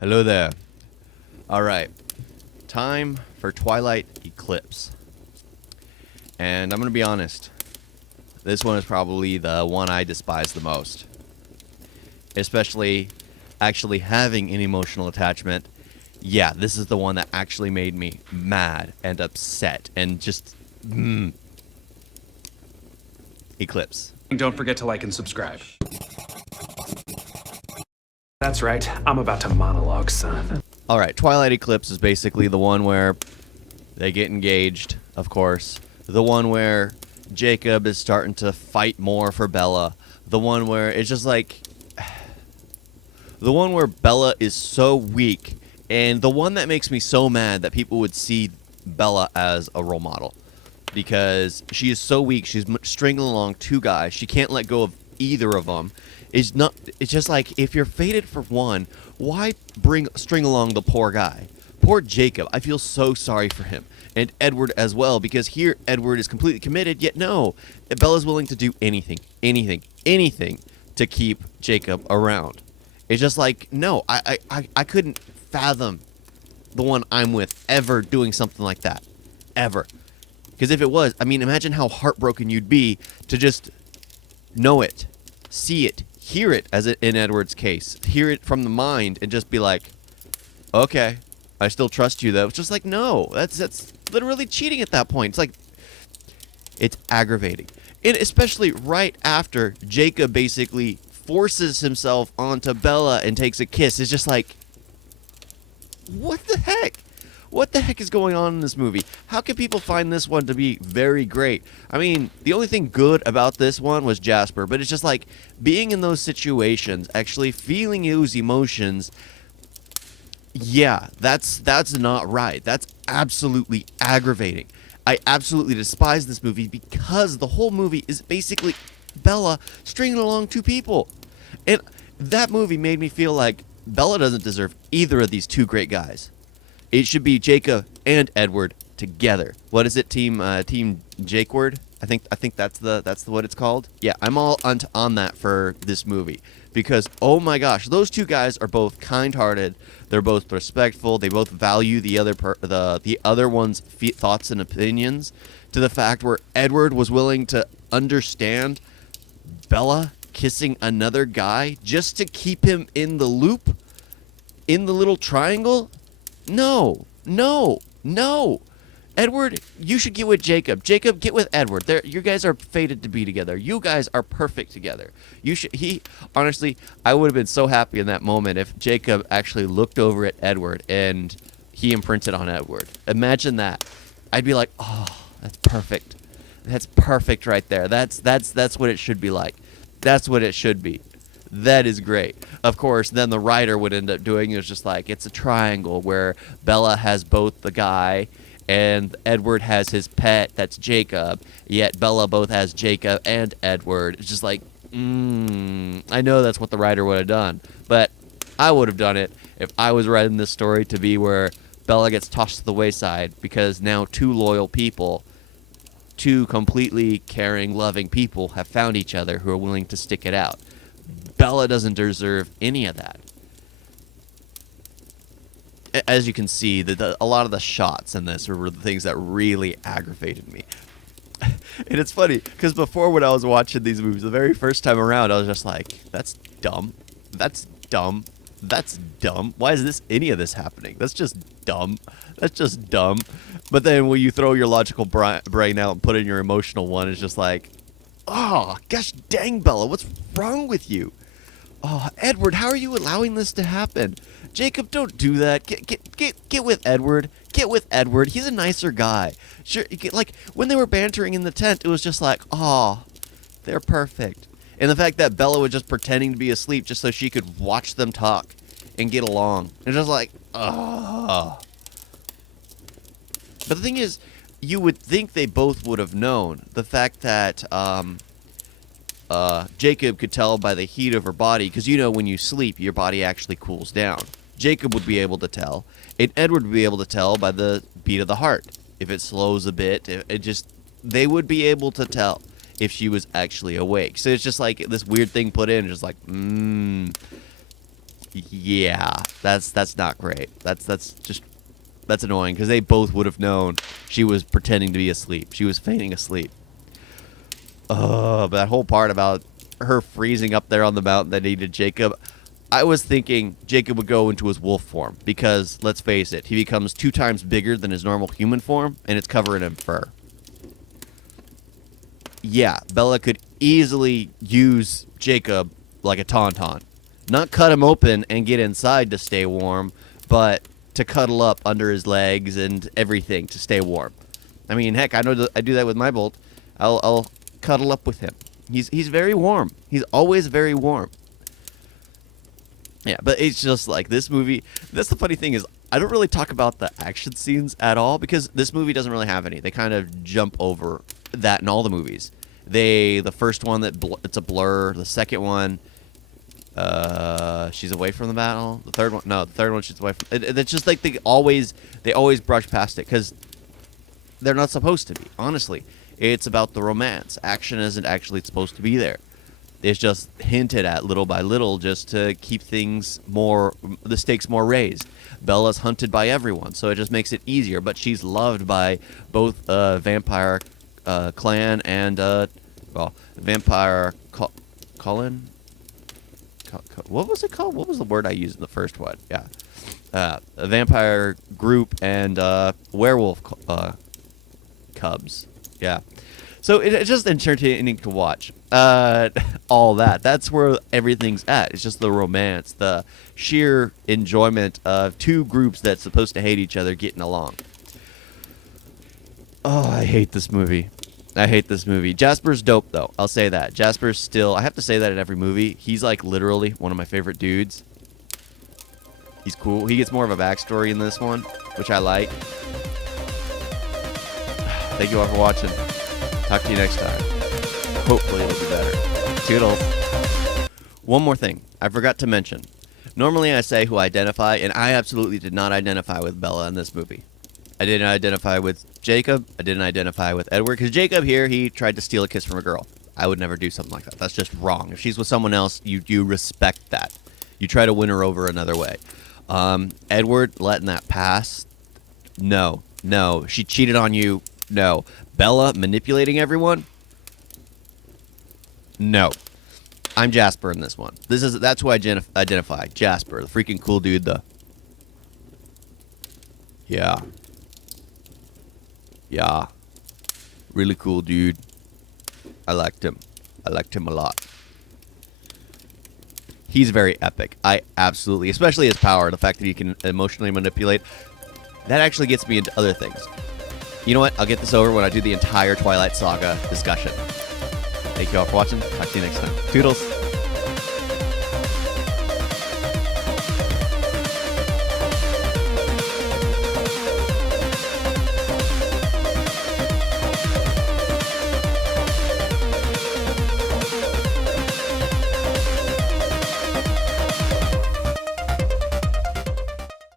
Hello there. Alright, time for Twilight Eclipse. And I'm gonna be honest, this one is probably the one I despise the most. Especially actually having an emotional attachment. Yeah, this is the one that actually made me mad and upset and just... Eclipse. Don't forget to like and subscribe. That's right, I'm about to monologue, son. Alright, Twilight Eclipse is basically the one where they get engaged, of course. The one where Jacob is starting to fight more for Bella. The one where it's just like... The one where Bella is so weak. And the one that makes me so mad that people would see Bella as a role model. Because she is so weak. She's stringing along two guys. She can't let go of either of them. It's just like, if you're fated for one, why string along the poor guy? Poor Jacob. I feel so sorry for him. And Edward as well, because here Edward is completely committed, yet no. Bella's willing to do anything to keep Jacob around. It's just like, no, I couldn't fathom the one I'm with ever doing something like that. Ever. Because if it was, I mean, imagine how heartbroken you'd be to just know it, see it, hear it, as in Edward's case. Hear it from the mind and just be like, okay, I still trust you, though. It's just like, no, that's literally cheating at that point. It's like, it's aggravating. And especially right after Jacob basically forces himself onto Bella and takes a kiss. It's just like, what the heck? What the heck is going on in this movie? How can people find this one to be very great? I mean, the only thing good about this one was Jasper, but it's just like being in those situations, actually feeling those emotions. Yeah, that's not right. That's absolutely aggravating. I absolutely despise this movie because the whole movie is basically Bella stringing along two people. And that movie made me feel like Bella doesn't deserve either of these two great guys. It should be Jacob and Edward together. What is it, Team Jakeward? I think that's what it's called. Yeah, I'm all on that for this movie because oh my gosh, those two guys are both kind-hearted. They're both respectful. They both value the other one's thoughts and opinions. To the fact where Edward was willing to understand Bella kissing another guy just to keep him in the loop, in the little triangle. No. Edward, you should get with Jacob. Jacob, get with Edward. You guys are fated to be together. You guys are perfect together. Honestly, I would have been so happy in that moment if Jacob actually looked over at Edward and he imprinted on Edward. Imagine that. I'd be like, oh, that's perfect. That's perfect right there. That's what it should be like. That's what it should be. That is great. Of course, then the writer would end up doing is just like, it's a triangle where Bella has both the guy and Edward has his pet, that's Jacob, yet Bella both has Jacob and Edward. It's just like, I know that's what the writer would have done, but I would have done it if I was writing this story to be where Bella gets tossed to the wayside because now two loyal people, two completely caring, loving people have found each other who are willing to stick it out. Bella doesn't deserve any of that. As you can see, a lot of the shots in this were the things that really aggravated me. And it's funny, because before when I was watching these movies, the very first time around, I was just like, that's dumb. That's dumb. That's dumb. Why is any of this happening? That's just dumb. That's just dumb. But then when you throw your logical brain out and put in your emotional one, it's just like, oh, gosh dang, Bella, what's wrong with you? Oh, Edward, how are you allowing this to happen? Jacob, don't do that. Get with Edward. Get with Edward. He's a nicer guy. Sure, like, when they were bantering in the tent, it was just like, oh, they're perfect. And the fact that Bella was just pretending to be asleep just so she could watch them talk and get along. It's just like, oh. But the thing is, you would think they both would have known. The fact that Jacob could tell by the heat of her body, because you know when you sleep, your body actually cools down. Jacob would be able to tell, and Edward would be able to tell by the beat of the heart. If it slows a bit, they would be able to tell if she was actually awake. So it's just like this weird thing put in, just like, Yeah, that's not great. That's annoying because they both would have known she was pretending to be asleep. She was feigning asleep. But that whole part about her freezing up there on the mountain that needed Jacob, I was thinking Jacob would go into his wolf form because, let's face it, he becomes 2 times bigger than his normal human form, and it's covered in fur. Yeah, Bella could easily use Jacob like a tauntaun. Not cut him open and get inside to stay warm, but to cuddle up under his legs and everything to stay warm. I mean, heck, I know I do that with my Bolt. I'll cuddle up with him. He's very warm. He's always very warm. Yeah, but it's just like this movie. That's the funny thing is I don't really talk about the action scenes at all because this movie doesn't really have any. They kind of jump over that in all the movies. The first one it's a blur. The second one, she's away from the battle. The third one she's away from. It's just like they always brush past it because they're not supposed to be. Honestly, it's about the romance. Action isn't actually supposed to be there. It's just hinted at little by little just to keep the stakes more raised. Bella's hunted by everyone, so it just makes it easier. But she's loved by both vampire clan and vampire Colin. What was it called? What was the word I used in the first one? Yeah, a vampire group and werewolf cubs. Yeah. So it's just entertaining to watch. All that. That's where everything's at. It's just the romance, the sheer enjoyment of 2 groups that's supposed to hate each other getting along. Oh, I hate this movie. Jasper's dope, though. I'll say that. Jasper's still... I have to say that in every movie. He's, like, literally one of my favorite dudes. He's cool. He gets more of a backstory in this one, which I like. Thank you all for watching. Talk to you next time. Hopefully it'll be better. Toodles. One more thing I forgot to mention. Normally I say who I identify, and I absolutely did not identify with Bella in this movie. I didn't identify with Jacob. I didn't identify with Edward. Because Jacob here, he tried to steal a kiss from a girl. I would never do something like that. That's just wrong. If she's with someone else, you respect that. You try to win her over another way. Edward letting that pass? No. She cheated on you? No. Bella manipulating everyone? No. I'm Jasper in this one. That's who I identify. Jasper, the freaking cool dude, Yeah. Really cool dude. I liked him a lot. He's very epic. I absolutely, especially his power, the fact that he can emotionally manipulate, that actually gets me into other things. You know what? I'll get this over when I do the entire Twilight Saga discussion. Thank you all for watching. Talk to you next time. Toodles.